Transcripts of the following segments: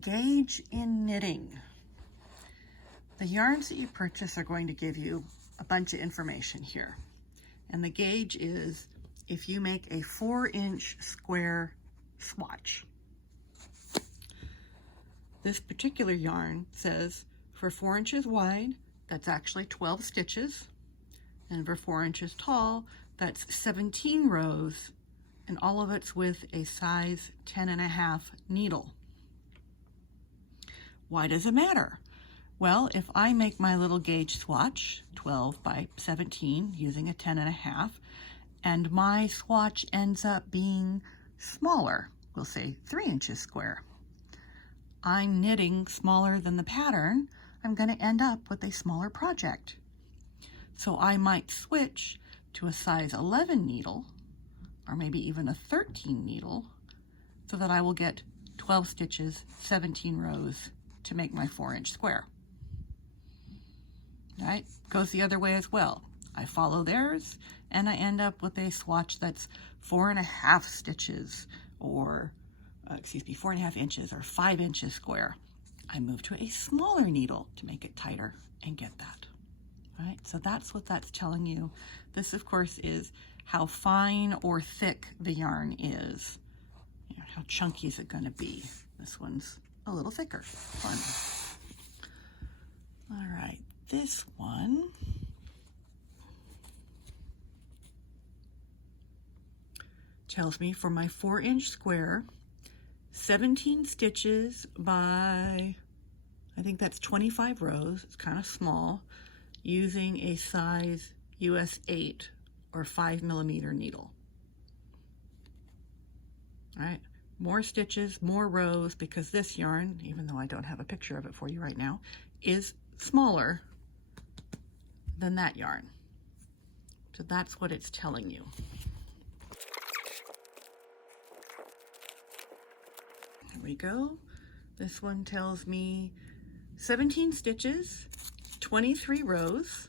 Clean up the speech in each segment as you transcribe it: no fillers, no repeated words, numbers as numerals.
Gauge in knitting. The yarns that you purchase are going to give you a bunch of information here. And the gauge is if you make a 4-inch square swatch. This particular yarn says for 4 inches wide, that's actually 12 stitches. And for 4 inches tall, that's 17 rows, and all of it's with a size 10.5 needle. Why does it matter? Well, if I make my little gauge swatch, 12 by 17, using a 10.5, and my swatch ends up being smaller, we'll say 3 inches square, I'm knitting smaller than the pattern, I'm going to end up with a smaller project. So I might switch to a size 11 needle, or maybe even a 13 needle, so that I will get 12 stitches, 17 rows to make my 4-inch square. Right? Goes the other way as well. I follow theirs and I end up with a swatch that's 4.5 stitches, or 4.5 inches, or 5 inches square. I move to a smaller needle to make it tighter and get that. Right? So that's what that's telling you. This, of course, is how fine or thick the yarn is. You know, how chunky is it going to be? This one's a little thicker. Fun. All right, this one tells me for my 4-inch square, 17 stitches by, I think that's 25 rows. It's kind of small, using a size US 8 or 5mm needle. All right. More stitches, more rows, because this yarn, even though I don't have a picture of it for you right now, is smaller than that yarn. So that's what it's telling you. Here we go. This one tells me 17 stitches, 23 rows.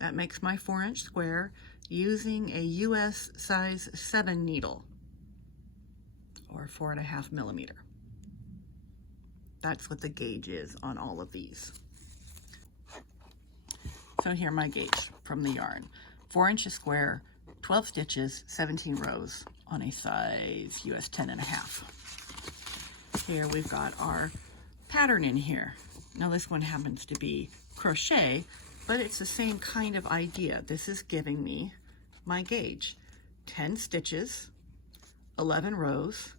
That makes my 4-inch square, using a US size 7 needle, or 4.5mm. That's what the gauge is on all of these. So here my gauge from the yarn. 4 inches square, 12 stitches, 17 rows on a size US 10.5. Here we've got our pattern in here. Now this one happens to be crochet, but it's the same kind of idea. This is giving me my gauge. 10 stitches, 11 rows,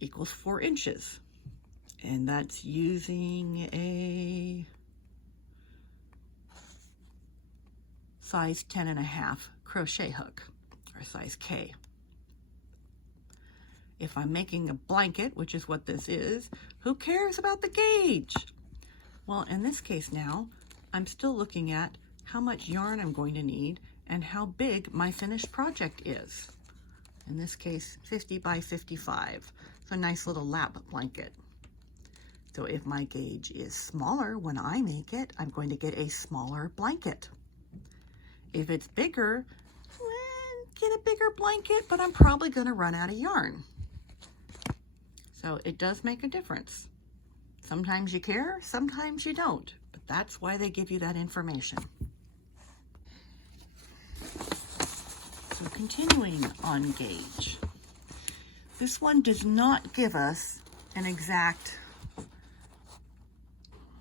equals 4 inches. And that's using a size 10.5 crochet hook, or size K. If I'm making a blanket, which is what this is, who cares about the gauge? Well, in this case now, I'm still looking at how much yarn I'm going to need and how big my finished project is. In this case, 50 by 55. So a nice little lap blanket. So if my gauge is smaller when I make it, I'm going to get a smaller blanket. If it's bigger, get a bigger blanket, but I'm probably going to run out of yarn. So it does make a difference. Sometimes you care, sometimes you don't, but that's why they give you that information. So continuing on gauge. This one does not give us an exact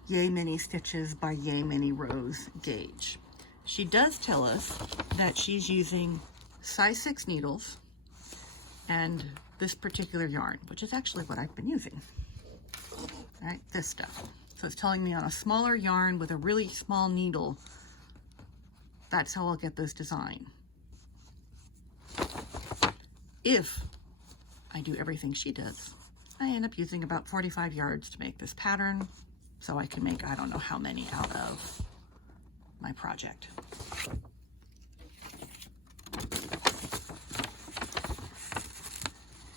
yay many stitches by yay many rows gauge. She does tell us that she's using size 6 needles and this particular yarn, which is actually what I've been using. All right, this stuff. So it's telling me on a smaller yarn with a really small needle, that's how I'll get this design. If I do everything she does, I end up using about 45 yards to make this pattern, so I can make I don't know how many out of my project.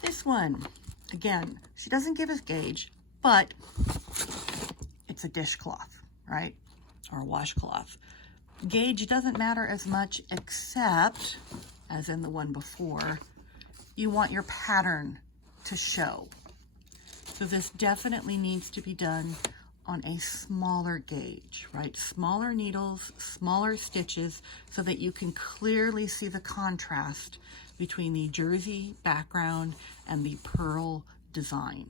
This one, again, she doesn't give us gauge, but it's a dishcloth, right? Or a washcloth. Gauge doesn't matter as much, except, as in the one before, you want your pattern to show. So this definitely needs to be done on a smaller gauge, right? Smaller needles, smaller stitches, so that you can clearly see the contrast between the jersey background and the pearl design.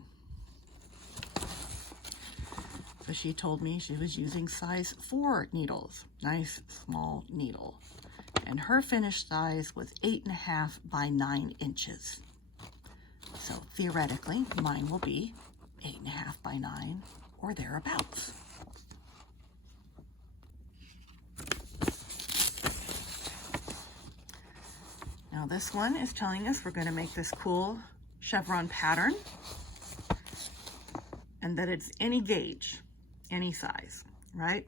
So she told me she was using size 4 needles, nice small needle. And her finished size was 8.5 by 9 inches. So theoretically, mine will be 8.5 by 9 or thereabouts. Now this one is telling us we're going to make this cool chevron pattern, and that it's any gauge, any size, right?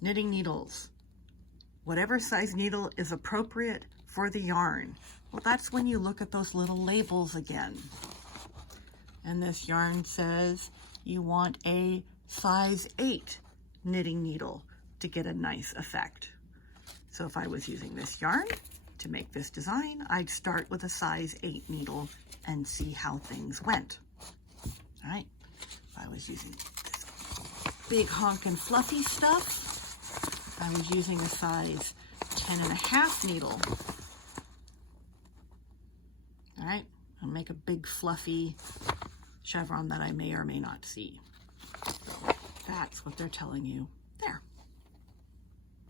Knitting needles, whatever size needle is appropriate for the yarn. Well, that's when you look at those little labels again. And this yarn says you want a size 8 knitting needle to get a nice effect. So if I was using this yarn to make this design, I'd start with a size 8 needle and see how things went. All right, if I was using this big honkin' fluffy stuff, I was using a size 10.5 needle. All right, I'll make a big fluffy chevron that I may or may not see. So that's what they're telling you